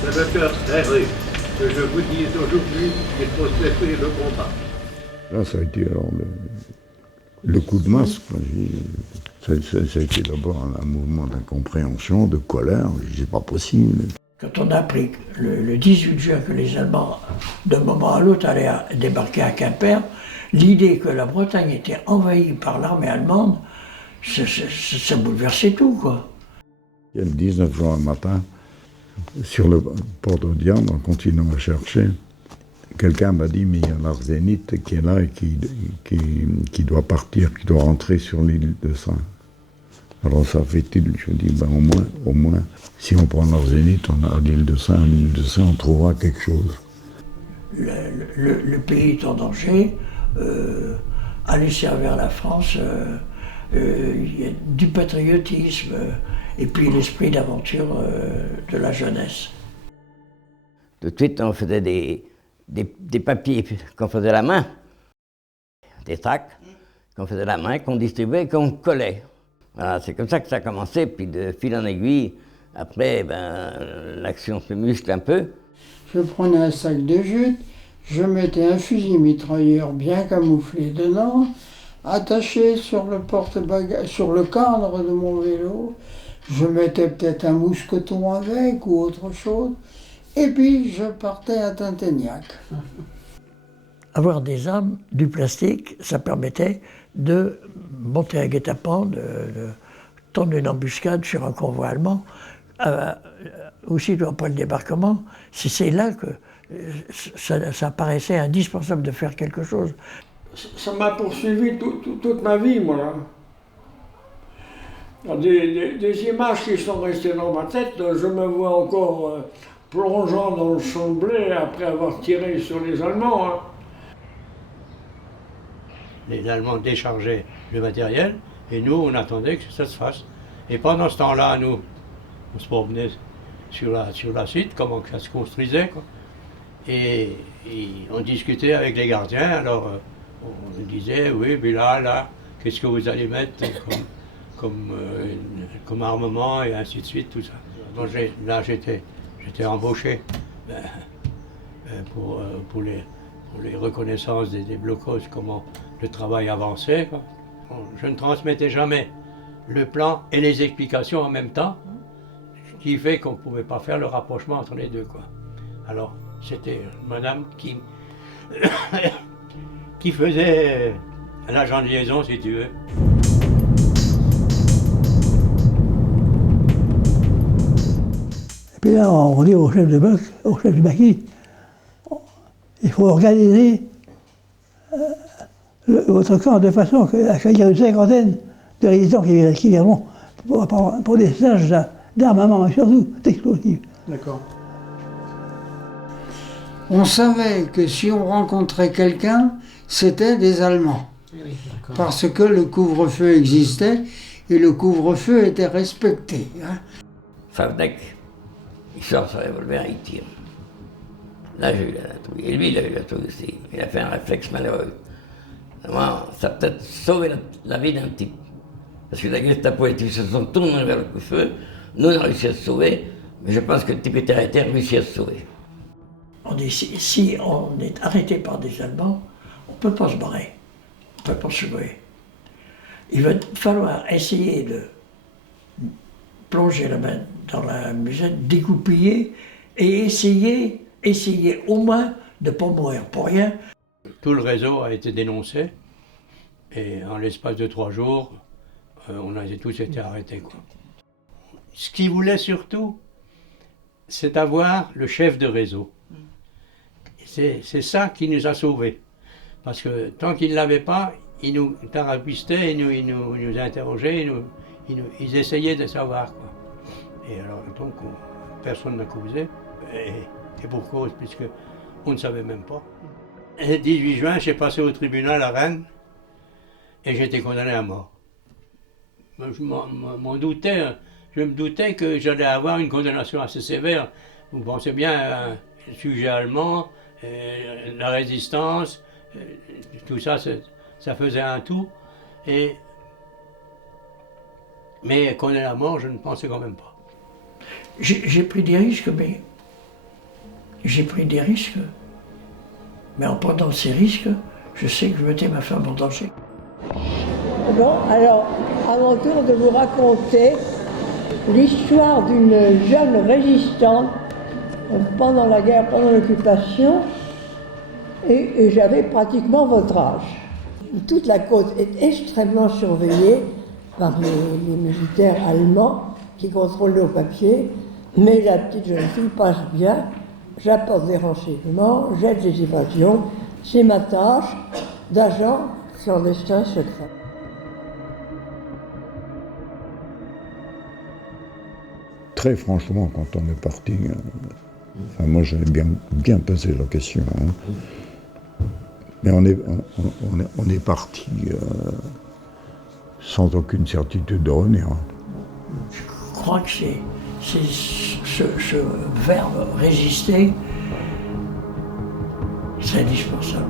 Ça me fait rêver que je vous dise aujourd'hui qu'il faut cesser le combat. Là, ça a été alors le coup de masse, quoi. Ça a été d'abord un mouvement d'incompréhension, de colère. C'est pas possible. Quand on a appris le 18 juin que les Allemands, d'un moment à l'autre, allaient débarquer à Quimper, l'idée que la Bretagne était envahie par l'armée allemande, ça bouleversait tout, quoi. Il y a le 19 juin matin, sur le port d'Audierne, en continuant à chercher, quelqu'un m'a dit, mais il y a l'Arzénite qui est là et qui doit partir, qui doit rentrer sur l'île de Saint. Alors ça fait-il, je dis, ben au moins, si on prend l'Arzénite, on a l'île de Saint, on trouvera quelque chose. Le pays est en danger, aller servir la France, il y a du patriotisme et puis l'esprit d'aventure de la jeunesse. Tout de suite, on faisait des papiers qu'on faisait à la main, des tracts qu'on faisait à la main, qu'on distribuait et qu'on collait. Voilà, c'est comme ça que ça a commencé, puis de fil en aiguille, après, l'action se muscle un peu. Je prenais un sac de jute, je mettais un fusil mitrailleur bien camouflé dedans, attaché sur le porte-bagages, sur le cadre de mon vélo. Je mettais peut-être un mousqueton avec ou autre chose, et puis je partais à Tinténiac. Avoir des armes, du plastique, ça permettait de monter un guet-apens, de tendre une embuscade sur un convoi allemand. Aussitôt après le débarquement, c'est là que ça paraissait indispensable de faire quelque chose. Ça m'a poursuivi toute ma vie, moi. Là. Des images qui sont restées dans ma tête, je me vois encore plongeant dans le champ de blé après avoir tiré sur les Allemands. Hein. Les Allemands déchargeaient le matériel et nous, on attendait que ça se fasse. Et pendant ce temps-là, nous, on se promenait sur la site, comment ça se construisait, quoi. Et on discutait avec les gardiens, alors on disait, oui, mais là, qu'est-ce que vous allez mettre comme armement et ainsi de suite, tout ça. Moi, là, j'étais embauché pour les reconnaissances des blocos, comment le travail avançait, quoi. Je ne transmettais jamais le plan et les explications en même temps, ce qui fait qu'on ne pouvait pas faire le rapprochement entre les deux, quoi. Alors, c'était madame qui faisait l'agent de liaison, si tu veux. Et puis là, on dit au chef du maquis, il faut organiser votre camp de façon qu'il y ait une cinquantaine de résistants qui viendront pour des stages d'armement, surtout d'explosifs. D'accord. On savait que si on rencontrait quelqu'un, c'était des Allemands. Oui, parce que le couvre-feu existait et le couvre-feu était respecté. Hein. Favdek, il sort son revolver, il tire. Là, j'ai eu la trouille. Et lui, il a eu la trouille aussi. Il a fait un réflexe malheureux. Moi, ça a peut-être sauvé la vie d'un type. Parce que la Gestapo et tout se sont tournés vers le coup-de-feu. Nous, on a réussi à se sauver. Mais je pense que le type était arrêté, a réussi à se sauver. On dit, si on est arrêté par des Allemands, on ne peut pas se barrer. On ne peut pas se sauver. Il va falloir essayer de plonger la main dans la musette, dégoupiller et essayer au moins de ne pas mourir pour rien. Tout le réseau a été dénoncé et en l'espace de 3 jours, on a tous été arrêtés, quoi. Ce qu'ils voulaient surtout, c'est avoir le chef de réseau. C'est ça qui nous a sauvés. Parce que tant qu'ils ne l'avaient pas, ils nous tarapistaient, ils nous interrogeaient, ils essayaient de savoir, quoi. Et alors, donc, personne n'a causé, et pour cause, puisque on ne savait même pas. Le 18 juin, j'ai passé au tribunal à Rennes, et j'ai été condamné à mort. Je me doutais que j'allais avoir une condamnation assez sévère. Vous pensez bien, le sujet allemand, la résistance, tout ça, ça faisait un tout. Mais condamné à mort, je ne pensais quand même pas. J'ai pris des risques, mais en prenant ces risques, je sais que je mettais ma femme en danger. Bon, alors, à mon tour de vous raconter l'histoire d'une jeune résistante pendant la guerre, pendant l'occupation, et j'avais pratiquement votre âge. Toute la côte est extrêmement surveillée par les militaires allemands qui contrôlent nos papiers, mais la petite jeune fille passe bien, j'apporte des renseignements, j'aide les évasions, c'est ma tâche d'agent clandestin secret. Très franchement, quand on est parti, enfin, moi j'avais bien posé la question. Hein. Mais on est parti sans aucune certitude de revenir. Hein. Je crois que c'est ce verbe résister, c'est indispensable.